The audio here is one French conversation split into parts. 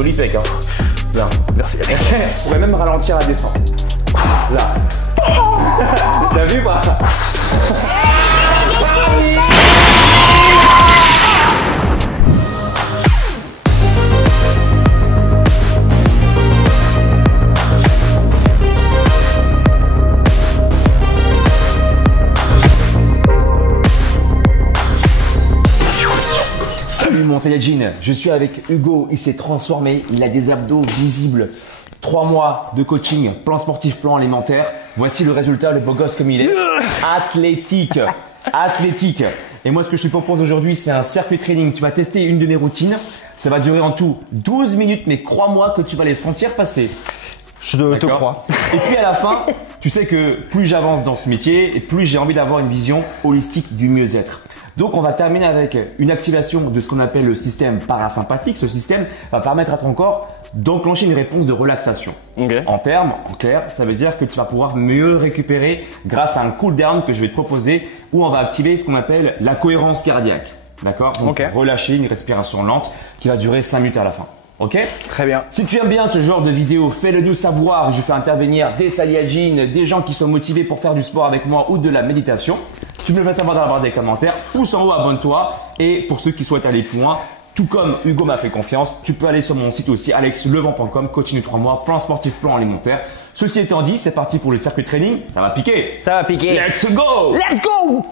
Joli pec, hein. Bien, merci. On pourrait même ralentir la descente. Là. T'as vu pas? Salut mon Saiyajin, je suis avec Hugo, il s'est transformé, il a des abdos visibles. 3 mois de coaching, plan sportif, plan alimentaire. Voici le résultat, le beau gosse comme il est. Athlétique, athlétique. Et moi ce que je te propose aujourd'hui c'est un circuit training. Tu vas tester une de mes routines. Ça va durer en tout 12 minutes mais crois-moi que tu vas les sentir passer. Je te crois. Et puis à la fin, tu sais que plus j'avance dans ce métier et plus j'ai envie d'avoir une vision holistique du mieux-être. Donc on va terminer avec une activation de ce qu'on appelle le système parasympathique. Ce système va permettre à ton corps d'enclencher une réponse de relaxation. Okay. En clair, ça veut dire que tu vas pouvoir mieux récupérer grâce à un cool down que je vais te proposer où on va activer ce qu'on appelle la cohérence cardiaque. D'accord? Donc relâcher une respiration lente qui va durer 5 minutes à la fin. Ok? Très bien. Si tu aimes bien ce genre de vidéo, fais-le nous savoir. Je fais intervenir des Saiyajins, des gens qui sont motivés pour faire du sport avec moi ou de la méditation. Tu me le fais savoir dans la barre des commentaires. Pouce en haut, abonne-toi. Et pour ceux qui souhaitent aller plus loin, tout comme Hugo m'a fait confiance, tu peux aller sur mon site aussi, alexlevent.com, coaching 3 mois, plan sportif, plan alimentaire. Ceci étant dit, c'est parti pour le circuit training. Ça va piquer. Ça va piquer. Let's go! Let's go!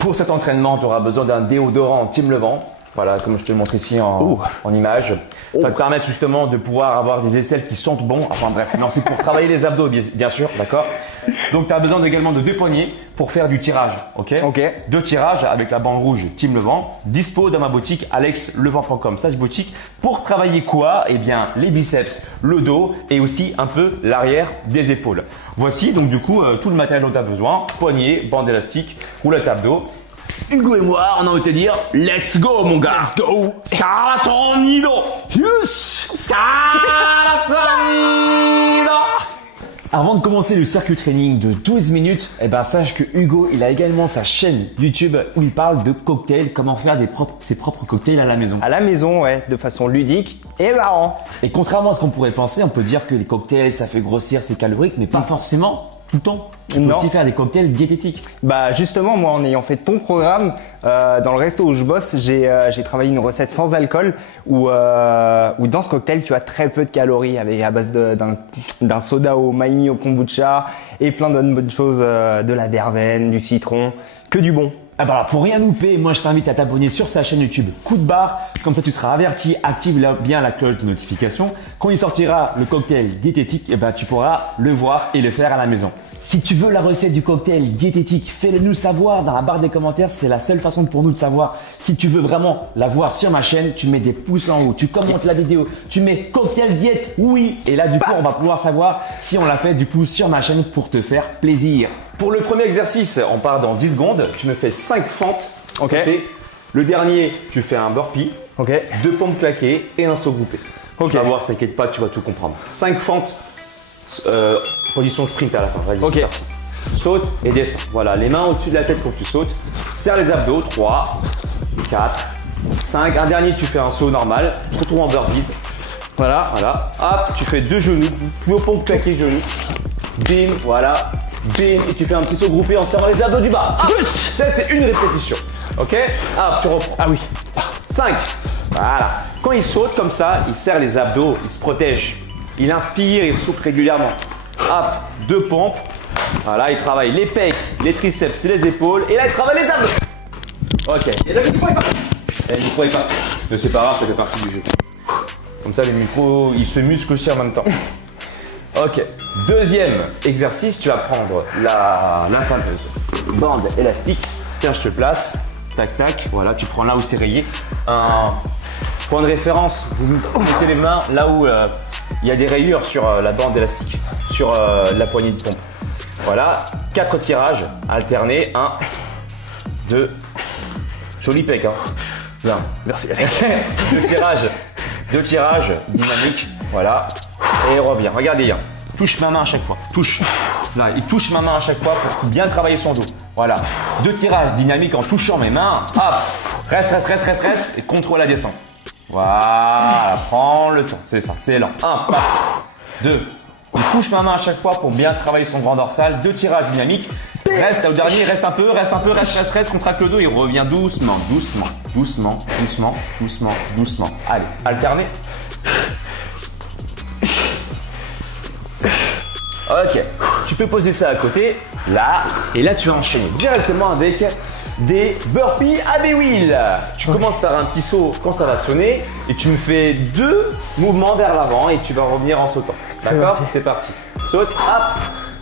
Pour cet entraînement, tu auras besoin d'un déodorant Team Levent. Voilà, comme je te le montre ici en image. Ça va te permettre justement de pouvoir avoir des aisselles qui sentent bon. Enfin bref, non, c'est pour travailler les abdos, bien sûr, d'accord? Donc tu as besoin également de 2 poignées pour faire du tirage, ok? 2 tirages avec la bande rouge Team Levent, dispo dans ma boutique alexlevent.com/boutique pour travailler quoi? Eh bien, les biceps, le dos et aussi un peu l'arrière des épaules. Voici donc du coup tout le matériel dont tu as besoin, poignée, bande élastique, roulette abdos. Hugo et moi, on a envie de te dire, let's go mon gars. Let's go. Scalatonido. Yes. Scalatonido. Avant de commencer le circuit training de 12 minutes, eh ben, sache que Hugo, il a également sa chaîne YouTube où il parle de cocktails, comment faire ses propres cocktails à la maison. À la maison, ouais, de façon ludique et marrant. Et contrairement à ce qu'on pourrait penser, on peut dire que les cocktails, ça fait grossir, c'est calorique, mais pas forcément tout le temps. On peut aussi faire des cocktails diététiques. Bah justement, moi en ayant fait ton programme, dans le resto où je bosse, j'ai travaillé une recette sans alcool où dans ce cocktail tu as très peu de calories avec à base d'un soda au maïmi au kombucha et plein d'autres bonnes choses, de la verveine, du citron, que du bon. Ah bah alors, pour rien louper, moi je t'invite à t'abonner sur sa chaîne YouTube Coup de barre, comme ça tu seras averti, active bien la cloche de notification. Quand il sortira le cocktail diététique, eh ben, tu pourras le voir et le faire à la maison. Si tu veux la recette du cocktail diététique, fais-le nous savoir dans la barre des commentaires, c'est la seule façon pour nous de savoir. Si tu veux vraiment la voir sur ma chaîne, tu mets des pouces en haut, tu commentes la vidéo, tu mets cocktail diète, oui, et là du coup on va pouvoir savoir si on l'a fait du coup sur ma chaîne pour te faire plaisir. Pour le premier exercice, on part dans 10 secondes. Tu me fais 5 fentes. Sautées. Le dernier, tu fais un burpee. 2 pompes claquées et un saut groupé. Tu vas voir, t'inquiète pas, tu vas tout comprendre. 5 fentes, position sprint à la fin. Vas-y. Saute et descends. Voilà, les mains au-dessus de la tête pour que tu sautes. Serre les abdos. 3, 4, 5. Un dernier, tu fais un saut normal. Tu te retrouves en burpees. Voilà. Hop, tu fais 2 genoux. Plus aux pompes claquées genoux. Bim, voilà. Bim, et tu fais un petit saut groupé en serrant les abdos du bas. Ça, c'est une répétition. Ok? Ah, tu reprends. Ah oui. 5. Voilà. Quand il saute comme ça, il serre les abdos, il se protège. Il inspire, il souffle régulièrement. Hop, 2 pompes. Voilà, il travaille les pecs, les triceps, les épaules. Et là, il travaille les abdos. Ok. Et là, le micro est parti. Le micro est parti. Mais c'est pas grave, ça fait partie du jeu. Comme ça, les micros, ils se musclent aussi en même temps. Ok, deuxième exercice, tu vas prendre la fameuse bande élastique. Tiens, je te place. Tac, tac. Voilà, tu prends là où c'est rayé. Un point de référence, vous mettez les mains là où il y a des rayures sur la bande élastique, sur la poignée de pompe. Voilà, 4 tirages alternés. 1, 2, joli pec, hein. Bien, merci. 2 tirages dynamiques. Voilà. Et revient. Regardez bien. Touche ma main à chaque fois. Touche. Là, il touche ma main à chaque fois pour bien travailler son dos. Voilà. 2 tirages dynamiques en touchant mes mains. Hop. Reste. Et contrôle la descente. Voilà, prends le temps, c'est ça, c'est lent. 1, 2. Il touche ma main à chaque fois pour bien travailler son grand dorsal. 2 tirages dynamiques. Reste au dernier, reste un peu, reste, contracte le dos et revient doucement, doucement, doucement, doucement, doucement, doucement. Allez, alternez. Ok, tu peux poser ça à côté, là, et là tu vas enchaîner directement avec des burpees à des wheels. Tu commences par un petit saut quand ça va sonner et tu me fais 2 mouvements vers l'avant et tu vas revenir en sautant. D'accord? C'est parti. Saute, hop.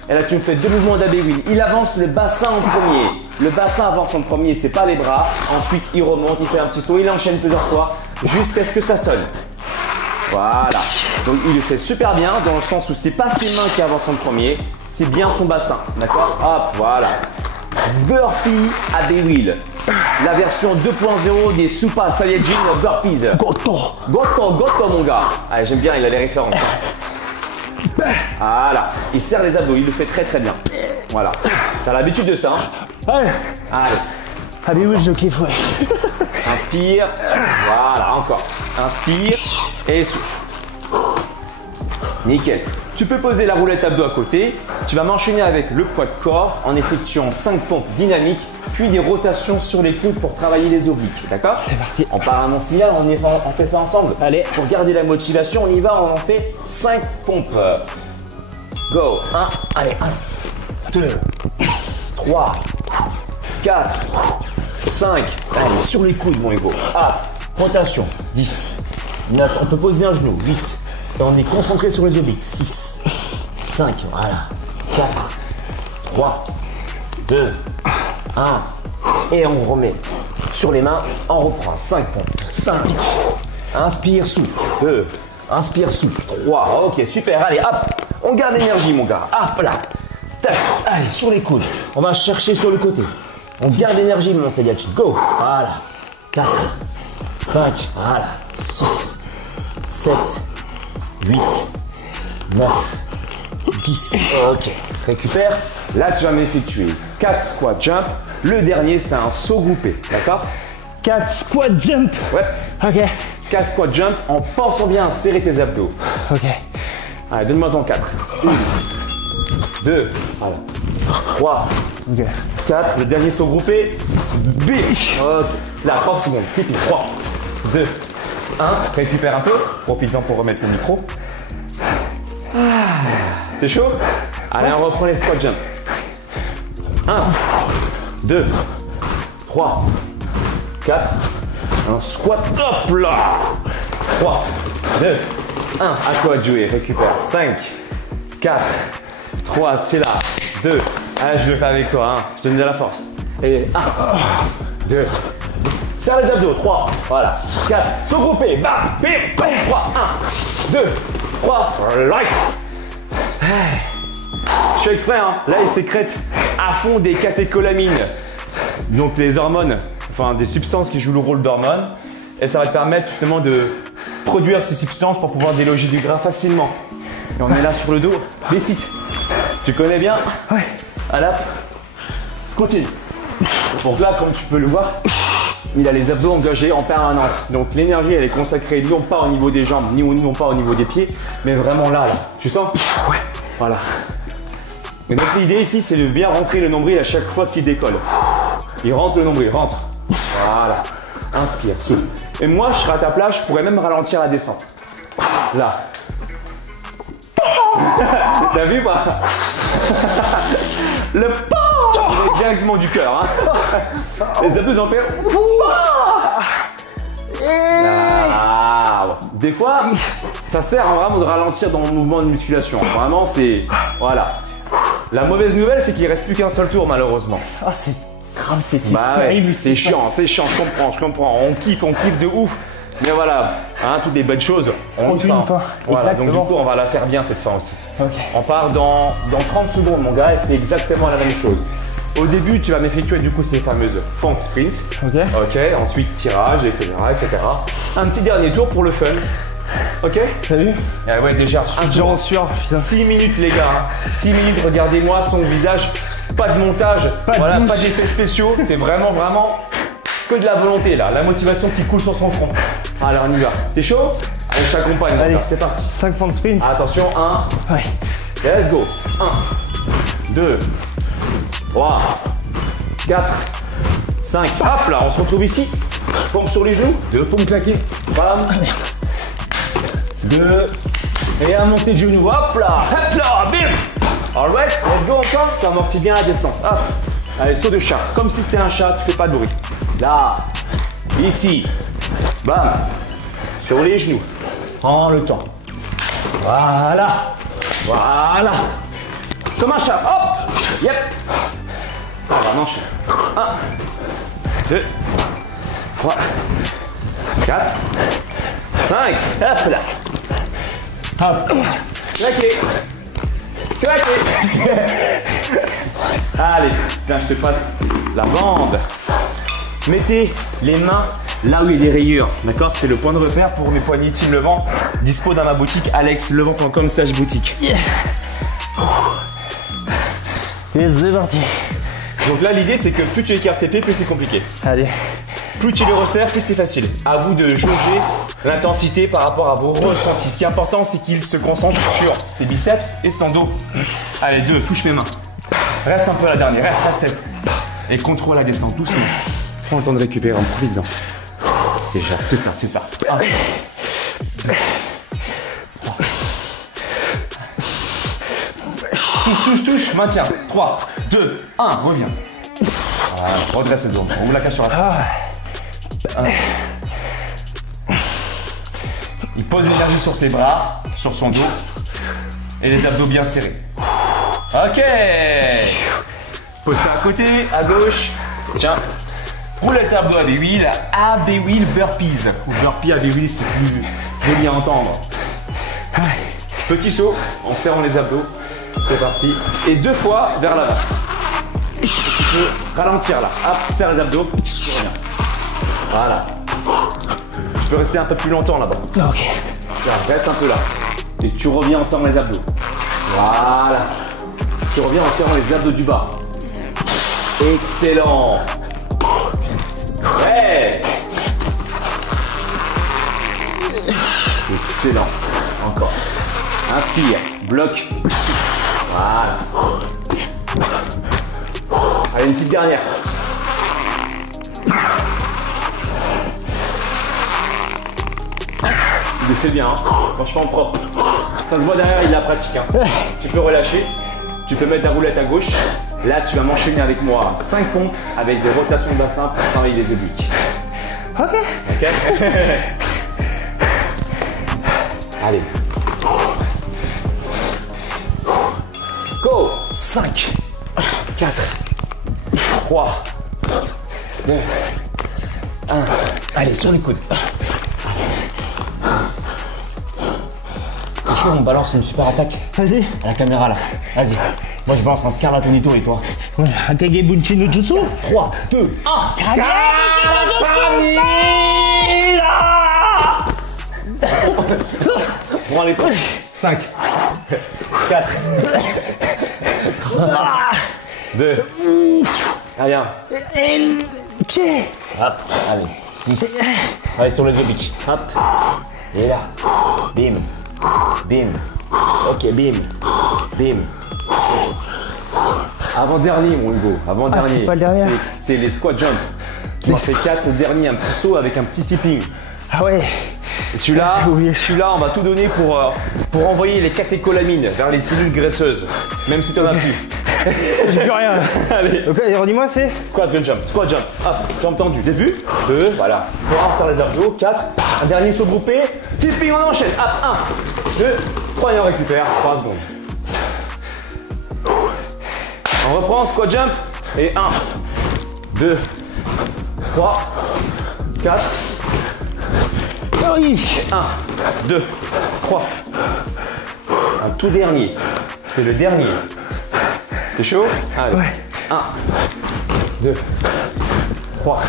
Et là tu me fais 2 mouvements d'AB wheel. Il avance le bassin en premier. Le bassin avance en premier, c'est pas les bras. Ensuite il remonte, il fait un petit saut, il enchaîne plusieurs fois jusqu'à ce que ça sonne. Voilà. Donc il le fait super bien dans le sens où c'est pas ses mains qui avancent en premier, c'est bien son bassin. D'accord? Hop, voilà. Burpee à des wheels. La version 2.0 des Super Saiyajin Burpees. Goto mon gars. Ah, j'aime bien, il a les références. Voilà. Il serre les abdos, il le fait très très bien. Voilà. T'as l'habitude de ça, hein? Allez. Allez. Oui, je kiffe, ouais. Inspire. Voilà, encore. Inspire et souffle. Nickel. Tu peux poser la roulette abdos à côté. Tu vas m'enchaîner avec le poids de corps en effectuant 5 pompes dynamiques, puis des rotations sur les coudes pour travailler les obliques. D'accord? C'est parti. On part à mon signal, on fait ça ensemble. Allez, pour garder la motivation, on y va, on en fait 5 pompes. Go. 1, allez, 1, 2, 3, 4, 5. Allez, sur les coudes, mon ego. Ah, rotation. 10, 9, on peut poser un genou. 8. Et on est concentré sur les obliques. 6, 5, voilà. 4, 3, 2, 1. Et on remet sur les mains. On reprend 5 pompes. 5. Inspire, souffle. 2. Inspire, souffle. 3. Ok, super. Allez, hop. On garde l'énergie, mon gars. Hop là. Tac. Allez, sur les coudes. On va chercher sur le côté. On garde l'énergie, mon Saiyajin. Go. Voilà. 4, 5. Voilà. 6, 7. 8, 9, 10. Ok, récupère. Là, tu vas m'effectuer 4 squat jump. Le dernier, c'est un saut groupé. D'accord? 4 squat jump. Ouais. Ok. 4 squat jump en pensant bien à serrer tes abdos. Ok. Allez, donne-moi en 4. 1, 2, 3, Ok. 4. Le dernier saut groupé. B. Ok. Là, 30 secondes. Tipi. 3, 2, 1. Récupère un peu. Profite-en pour remettre le micro. C'est chaud? Allez, on reprend les squat jump. 1, 2, 3, 4. Un squat. Hop là. 3, 2, 1. À toi de jouer. Récupère. 5, 4, 3. C'est là. 2. Allez, je le fais avec toi. Je te donne de la force. Et 1, 2. Serre les abdos. 3. Voilà. 4. Saut groupé. Bam. Bim. 3. 1, 2, 3. Right. Je fais exprès, hein. Là, il sécrète à fond des catécholamines. Donc, les hormones, enfin, des substances qui jouent le rôle d'hormones. Et ça va te permettre justement de produire ces substances pour pouvoir déloger du gras facilement. Et on est là sur le dos. Décide. Tu connais bien? Ouais. Voilà. Continue. Donc là, comme tu peux le voir, il a les abdos engagés en permanence. Donc l'énergie, elle est consacrée non pas au niveau des jambes, ni non pas au niveau des pieds, mais vraiment là. Tu sens? Ouais. Voilà. Et donc l'idée ici, c'est de bien rentrer le nombril à chaque fois qu'il décolle. Il rentre le nombril, rentre. Voilà. Inspire, souffle. Et moi, je serai à ta place, je pourrais même ralentir la descente. Là. T'as vu pas? Le pan directement du cœur. Hein. Les abdos ont fait. Ah, des fois, ça sert vraiment de ralentir dans le mouvement de musculation. Vraiment, c'est. Voilà. La mauvaise nouvelle, c'est qu'il ne reste plus qu'un seul tour, malheureusement. Ah, c'est grave, c'est terrible. ouais, c'est chiant, je comprends. On kiffe de ouf. Mais voilà, hein, toutes les bonnes choses, on une fin. Voilà, donc du coup, on va la faire bien cette fin aussi. Ok. On part dans 30 secondes, mon gars, et c'est exactement la même chose. Au début, tu vas m'effectuer du coup ces fameuses funk sprints. Ok. Ok, ensuite tirage, etc., etc. Un petit dernier tour pour le fun. Ok? T'as vu? Ouais, déjà, J'en sûr, putain. 6 minutes, les gars. 6 minutes, regardez-moi son visage. Pas de montage, Pas d'effets spéciaux. C'est vraiment que de la volonté, là. La motivation qui coule sur son front. Alors on y va. T'es chaud? Allez, je t'accompagne. Allez. C'est parti. 5 points de sprint. Attention, 1. Ouais. Let's go. 1, 2, 3, 4, 5. Hop là, on se retrouve ici. Pompe sur les genoux. 2 pompes claquées. Bam. 2. Et à monter de genoux. Hop là. Hop là. Bim. Alright, let's go ensemble. Tu amortis bien la descente. Hop. Allez, saut de chat. Comme si tu étais un chat, tu fais pas de bruit. Là. Ici. Bam. Sur les genoux. Prends le temps. Voilà. Voilà. Comme un chat. Hop. Yep. On va enchaîner. 1, 2, 3, 4, 5. Hop là. Hop. Claqué. Claqué. Allez, tiens, je te passe la bande. Mettez les mains là où il y a des rayures, d'accord? C'est le point de repère pour mes poignets Team Levant. Dispo dans ma boutique alexlevant.com/boutique. Yeah. Et c'est parti. Donc là, l'idée, c'est que plus tu écartes tes pieds, plus c'est compliqué. Allez. Plus tu les resserres, plus c'est facile. À vous de jauger l'intensité par rapport à vos ressentis. Ce qui est important, c'est qu'il se concentre sur ses biceps et son dos. Allez, 2, touche mes mains. Reste un peu la dernière, reste. Et contrôle la descente, doucement. Prends le temps de récupérer en profitant. Déjà, c'est ça, c'est ça. 1, 2, 3. Touche, maintiens. 3, 2, 1, reviens. Voilà, redresse le dos. On ouvre la cage sur la tête. Il pose l'énergie sur ses bras, sur son dos et les abdos bien serrés. Ok. Pose ça à côté, à gauche. Tiens. Roule les abdos à des wheels, burpees. Ou burpee à des wheels, c'est plus joli à entendre. Petit saut, en serrant les abdos. C'est parti. Et 2 fois vers l'avant. Tu peux ralentir là. Hop, serre les abdos. Tu reviens. Voilà. Tu peux rester un peu plus longtemps là-bas. Ok. Tiens, reste un peu là. Et tu reviens en serrant les abdos. Voilà. Tu reviens en serrant les abdos du bas. Excellent. Ouais. Excellent. Encore. Inspire. Bloc. Voilà. Allez, une petite dernière. Il le fait bien, hein. Franchement propre. Ça se voit derrière, il la pratique. Hein. Tu peux relâcher, tu peux mettre la roulette à gauche. Là, tu vas m'enchaîner avec moi 5 pompes avec des rotations de bassin pour travailler les obliques. Ok. Ok. Allez. Go. 5, 4, 3, 2, 1. Allez, sur les coudes. On balance une super attaque. Vas-y. À la caméra là. Vas-y. Moi je balance un Scarlet Onito et toi. Ouais, Akage Bunchi no Jutsu. 3, 2, 1. Prends les points. 5, 4, 3, 2. Allez, 1. Hop, allez. 10. Allez sur les obliques. Hop. Et là. Bim. Bim. Ok, bim. Bim. Avant-dernier, mon Hugo. Avant-dernier. c'est pas le dernier. C'est les squat jump. Tu m'as fait 4 derniers, un petit saut avec un petit tipping. Ah ouais. Et celui-là, J'ai oublié. on va tout donner pour envoyer les catécholamines vers les cellules graisseuses. Même si tu en as plus. J'ai plus rien. Allez. Ok, alors dis-moi, c'est. Squat jump. Hop, jambes tendues. Début. 2, voilà. On sur les abdos. 4. Un dernier saut groupé. Tipping, on enchaîne. Hop, 1, 2, 3 et on récupère. 3 secondes. On reprend, squat jump. Et 1, 2, 3, 4. 1, 2, 3. Un tout dernier. C'est le dernier. T'es chaud? Allez. Ouais. 1, 2, 3,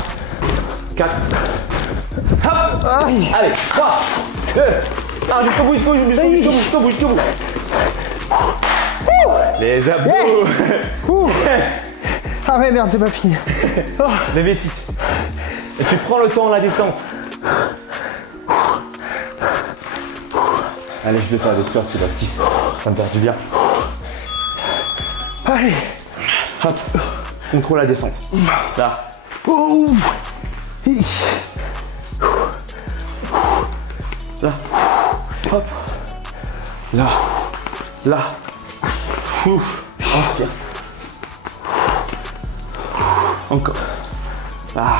4. Hop! Aïe. Allez, 3, 2, 1, jusqu'au bout, jusqu'au bout. Les abdos. Ouh. Ah ouais, merde, c'est pas fini. Oh. Les vessites. Et tu prends le temps à la descente. Allez, je le fais avec toi celui-là. Ça me fait du bien. Allez. Hop. Contrôle la descente. Là. Oh. Là. Hop. Là. Là. Ouf. Inspire. Encore. Ah.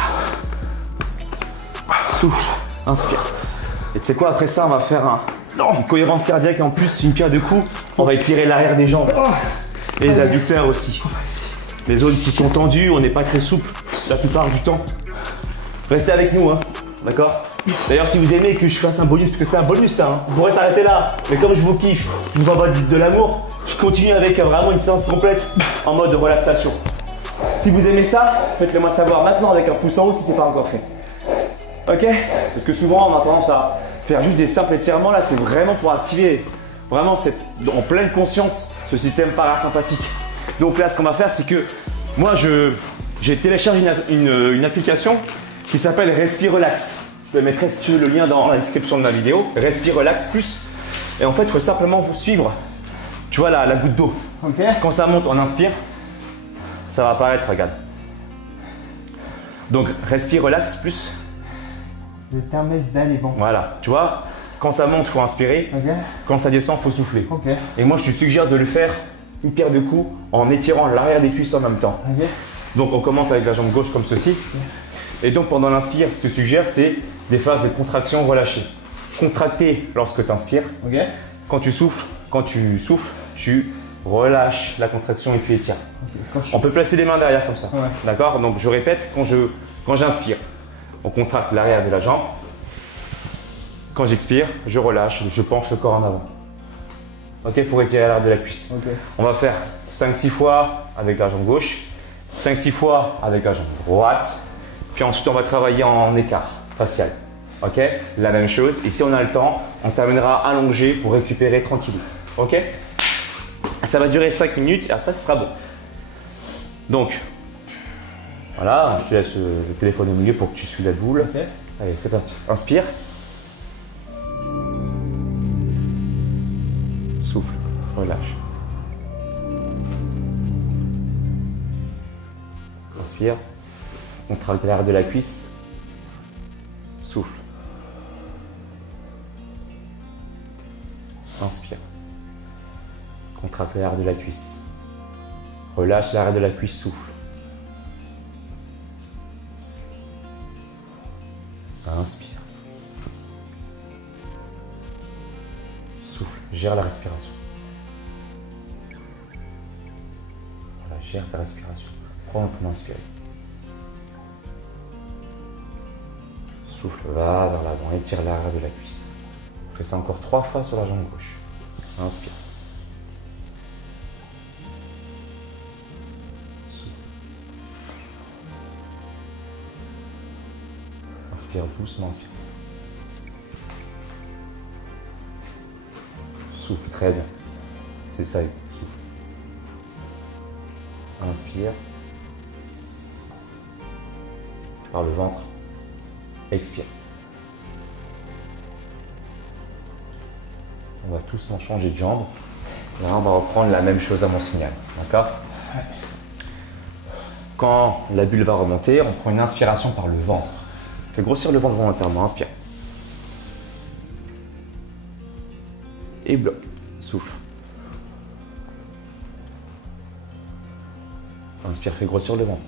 Souffle. Inspire. Et tu sais quoi, après ça, on va faire une cohérence cardiaque et en plus une pierre de coups. On va étirer l'arrière des jambes. Et les adducteurs aussi. Les zones qui sont tendues, on n'est pas très souple la plupart du temps. Restez avec nous, hein. D'accord? D'ailleurs, si vous aimez que je fasse un bonus, parce que c'est un bonus ça, hein, on pourrait s'arrêter là. Mais comme je vous kiffe, je vous envoie de l'amour, je continue avec vraiment une séance complète en mode relaxation. Si vous aimez ça, faites-le moi savoir maintenant avec un pouce en haut si ce n'est pas encore fait. Ok? Parce que souvent, on a tendance à faire juste des simples étirements. Là, c'est vraiment pour activer vraiment en pleine conscience ce système parasympathique. Donc là, ce qu'on va faire, c'est que moi, j'ai téléchargé une application qui s'appelle Respire Relax. Je te mettrai si tu veux le lien dans la description de la vidéo. Respire Relax plus. Et en fait, il faut simplement vous suivre. Tu vois la goutte d'eau. Ok. Quand ça monte, on inspire. Ça va apparaître, regarde. Donc, Respire Relax plus. Le Hermès d'aller bon. Voilà. Tu vois, quand ça monte, il faut inspirer. Ok. Quand ça descend, il faut souffler. Ok. Et moi, je te suggère de le faire une pierre de coups en étirant l'arrière des cuisses en même temps. Ok. Donc, on commence avec la jambe gauche comme ceci. Et donc, pendant l'inspire, ce que je suggère, c'est des phases de contraction relâchées. Contracter lorsque tu inspires. Ok. Quand tu souffles, tu relâches la contraction et tu étires. Okay. On peut placer les mains derrière comme ça. Ouais. D'accord? Donc, je répète, quand j'inspire, on contracte l'arrière de la jambe. Quand j'expire, je relâche, je penche le corps en avant. Ok? Pour étirer l'arrière de la cuisse. Okay. On va faire 5-6 fois avec la jambe gauche, 5-6 fois avec la jambe droite. Puis ensuite, on va travailler en écart facial. Ok? La même chose. Et si on a le temps, on terminera allongé pour récupérer tranquillement. Ok? Ça va durer 5 minutes et après, ce sera bon. Donc, voilà, je te laisse le téléphone au milieu pour que tu suives la boule. Ok. Allez, c'est parti. Inspire. Souffle. Relâche. Inspire. Contracte l'arrière de la cuisse. Souffle. Inspire. Contracte l'arrière de la cuisse. Relâche l'arrière de la cuisse, souffle. Inspire. Souffle. Gère la respiration. Voilà, gère ta respiration. Prends ton inspire. Souffle, va vers l'avant, étire l'arrière de la cuisse. Fais ça encore 3 fois sur la jambe gauche. Inspire. Souffle. Inspire doucement, inspire. Souffle, très bien. C'est ça, souffle. Inspire. Par le ventre. Expire. On va tous changer de jambe. Là, on va reprendre la même chose à mon signal. D'accord? Quand la bulle va remonter, on prend une inspiration par le ventre. Fais grossir le ventre volontairement. Inspire. Et bloque. Souffle. Inspire, fais grossir le ventre.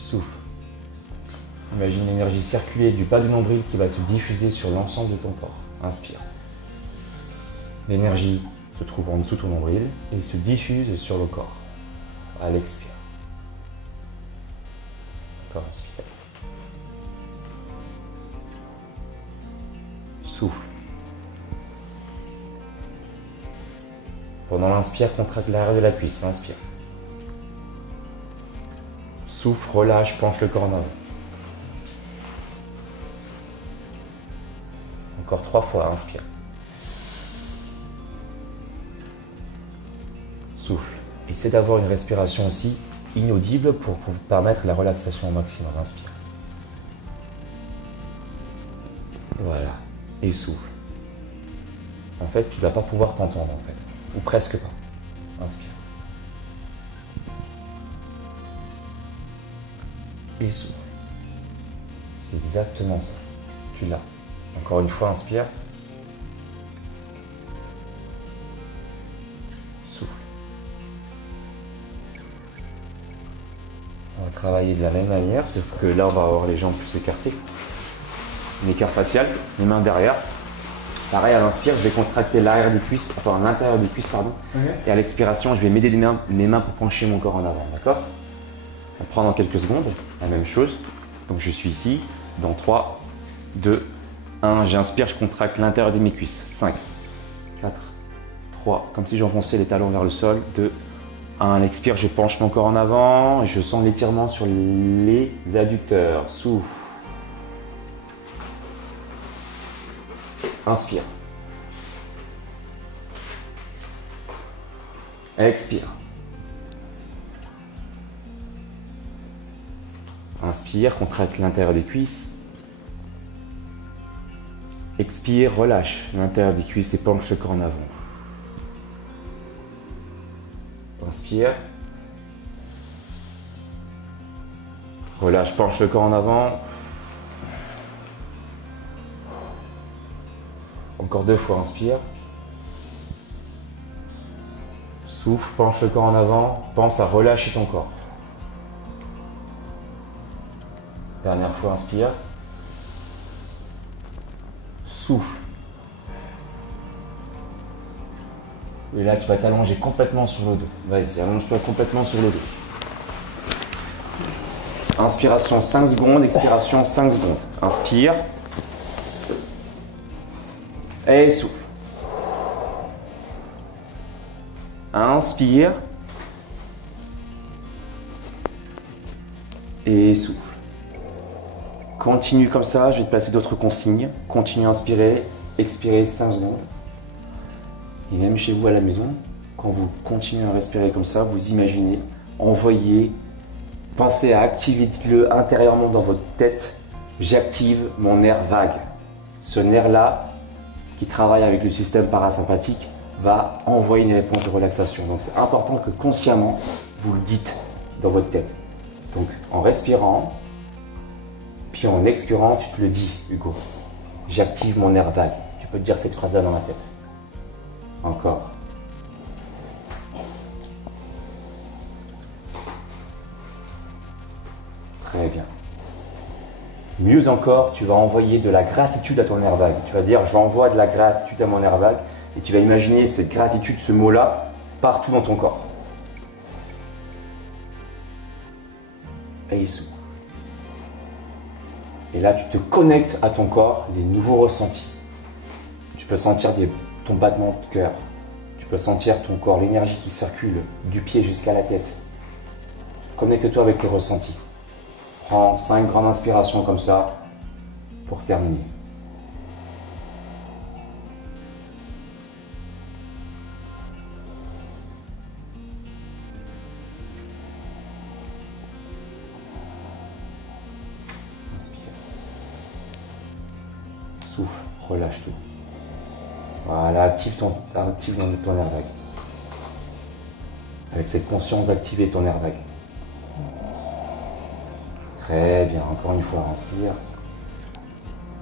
Souffle. Imagine l'énergie circuler du bas du nombril qui va se diffuser sur l'ensemble de ton corps. Inspire. L'énergie se trouve en dessous de ton nombril et se diffuse sur le corps. À l'expire. Encore inspire. Souffle. Pendant l'inspire, contracte l'arrière de la cuisse. Inspire. Souffle, relâche, penche le corps en avant. Encore 3 fois, inspire. Souffle. Essaie d'avoir une respiration aussi inaudible pour permettre la relaxation au maximum. Inspire. Voilà. Et souffle. En fait, tu ne vas pas pouvoir t'entendre, en fait. Ou presque pas. Inspire. Et souffle. C'est exactement ça. Tu l'as. Encore une fois, inspire. Souffle. On va travailler de la même manière, sauf que là, on va avoir les jambes plus écartées. Une écart facial, les mains derrière. Pareil, à l'inspire, je vais contracter l'arrière des cuisses, enfin l'intérieur des cuisses, pardon. Okay. Et à l'expiration, je vais m'aider les mains pour pencher mon corps en avant, d'accord? On va prendre en quelques secondes, la même chose. Donc je suis ici, dans 3, 2, 1. J'inspire, je contracte l'intérieur de mes cuisses. 5, 4, 3, comme si j'enfonçais les talons vers le sol. 2, 1. Expire, je penche mon corps en avant et je sens l'étirement sur les adducteurs. Souffle. Inspire. Expire. Inspire, contracte l'intérieur des cuisses. Expire, relâche l'intérieur des cuisses et penche le corps en avant. Inspire. Relâche, penche le corps en avant. Encore 2 fois, inspire. Souffle, penche le corps en avant. Pense à relâcher ton corps. Dernière fois, inspire. Souffle. Et là, tu vas t'allonger complètement sur le dos. Vas-y, allonge-toi complètement sur le dos. Inspiration 5 secondes, expiration 5 secondes. Inspire. Et souffle. Inspire. Et souffle. Continue comme ça, je vais te placer d'autres consignes. Continue à inspirer, expirer 5 secondes. Et même chez vous à la maison, quand vous continuez à respirer comme ça, vous imaginez, envoyez, pensez à activer, dites-le intérieurement dans votre tête, j'active mon nerf vague. Ce nerf-là, qui travaille avec le système parasympathique, va envoyer une réponse de relaxation. Donc c'est important que consciemment, vous le dites dans votre tête. Donc en respirant, puis en expirant, tu te le dis, Hugo. J'active mon nerf vague. Tu peux te dire cette phrase-là dans la tête. Encore. Très bien. Mieux encore, tu vas envoyer de la gratitude à ton nerf vague. Tu vas dire, j'envoie de la gratitude à mon nerf vague. Et tu vas imaginer cette gratitude, ce mot-là, partout dans ton corps. Et il s'ouvre. Et là, tu te connectes à ton corps, les nouveaux ressentis. Tu peux sentir ton battement de cœur. Tu peux sentir ton corps, l'énergie qui circule du pied jusqu'à la tête. Connecte-toi avec tes ressentis. Prends 5 grandes inspirations comme ça pour terminer. Inspire. Souffle, relâche tout. Voilà, active ton nerf vague. Avec cette conscience d'activer ton nerf vague. Très bien, encore une fois, inspire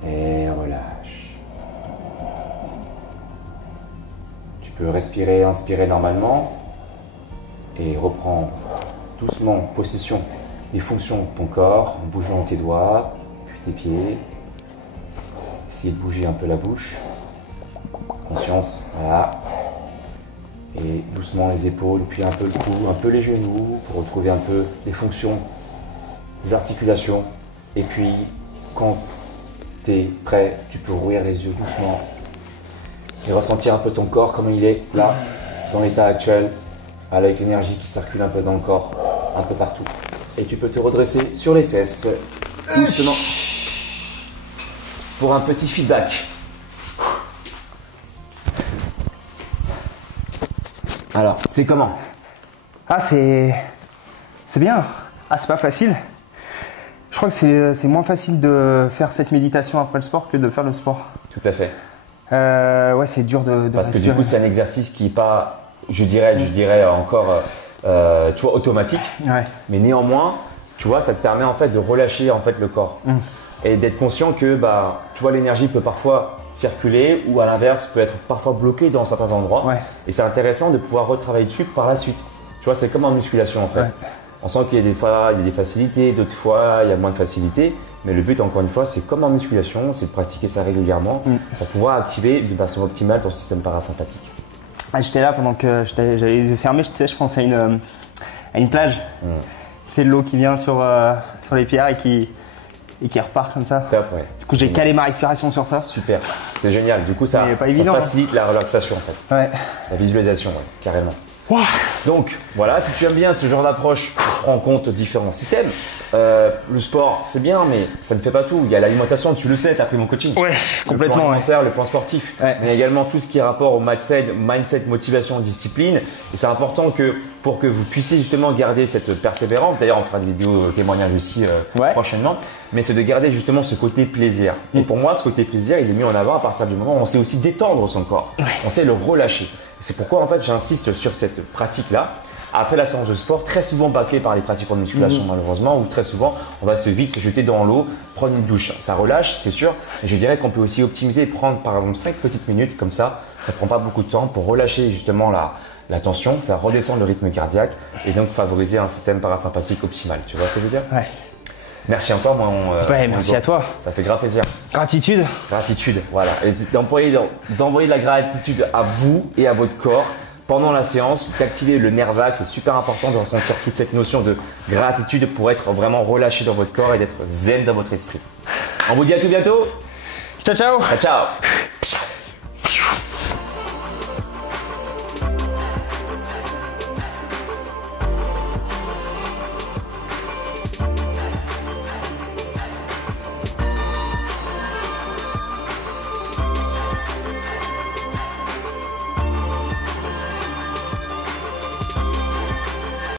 et relâche. Tu peux respirer, inspirer normalement et reprendre doucement possession des fonctions de ton corps en bougeant tes doigts, puis tes pieds. Essayez de bouger un peu la bouche. Conscience, voilà. Et doucement les épaules, puis un peu le cou, un peu les genoux pour retrouver un peu les fonctions des articulations. Et puis, quand tu es prêt, tu peux ouvrir les yeux doucement et ressentir un peu ton corps comme il est là, dans l'état actuel, avec l'énergie qui circule un peu dans le corps, un peu partout. Et tu peux te redresser sur les fesses, doucement, pour un petit feedback. Alors, c'est comment? Ah, c'est bien. Ah, c'est pas facile. Je crois que c'est moins facile de faire cette méditation après le sport que de faire le sport. Tout à fait. Ouais, c'est dur de Parce que respirer. du coup, c'est un exercice qui est pas, je dirais encore, tu vois, automatique. Ouais. Mais néanmoins, tu vois, ça te permet en fait de relâcher en fait le corps et d'être conscient que bah, tu vois, l'énergie peut parfois circuler ou à l'inverse peut être parfois bloquée dans certains endroits. Ouais. Et c'est intéressant de pouvoir retravailler dessus par la suite. Tu vois, c'est comme en musculation en fait. Ouais. On sent qu'il y a des fois il y a des facilités, d'autres fois il y a moins de facilités. Mais le but, encore une fois, c'est comme en musculation, c'est de pratiquer ça régulièrement pour pouvoir activer d'une façon optimale ton système parasympathique. Ah, j'étais là pendant que j'avais les yeux fermés, je pensais à une plage. C'est l'eau qui vient sur les pierres et qui repart comme ça. Top, ouais. Du coup, j'ai calé ma respiration sur ça. Super, c'est génial. Du coup, ça, Mais pas évident, ça facilite la relaxation en fait. Ouais. La visualisation, ouais, carrément. Ouah. Donc voilà, si tu aimes bien ce genre d'approche, je prends en compte différents systèmes. Le sport, c'est bien, mais ça ne fait pas tout. Il y a l'alimentation, tu le sais, tu as pris mon coaching. Ouais, Le complètement. plan Ouais. alimentaire, le plan sportif. Ouais. Mais également tout ce qui est rapport au mindset, motivation, discipline. Et c'est important que pour que vous puissiez justement garder cette persévérance, d'ailleurs on fera des vidéos témoignages aussi Ouais. prochainement, mais c'est de garder justement ce côté plaisir. Et pour moi, ce côté plaisir, il est mis en avant à partir du moment où on sait aussi détendre son corps. On sait le relâcher. C'est pourquoi en fait j'insiste sur cette pratique-là. Après la séance de sport, très souvent bâclée par les pratiquants de musculation malheureusement, où très souvent on va se jeter dans l'eau, prendre une douche. Ça relâche, c'est sûr, mais je dirais qu'on peut aussi optimiser et prendre par exemple 5 petites minutes comme ça prend pas beaucoup de temps pour relâcher justement la tension, faire redescendre le rythme cardiaque et donc favoriser un système parasympathique optimal. Tu vois ce que je veux dire? Ouais. Merci encore Ouais, merci à toi. Ça fait grave plaisir. Gratitude. Gratitude, voilà. Et d'envoyer de la gratitude à vous et à votre corps pendant la séance, d'activer le nerf vague. C'est super important de ressentir toute cette notion de gratitude pour être vraiment relâché dans votre corps et d'être zen dans votre esprit. On vous dit à tout bientôt. Ciao, ciao. Ciao, ciao.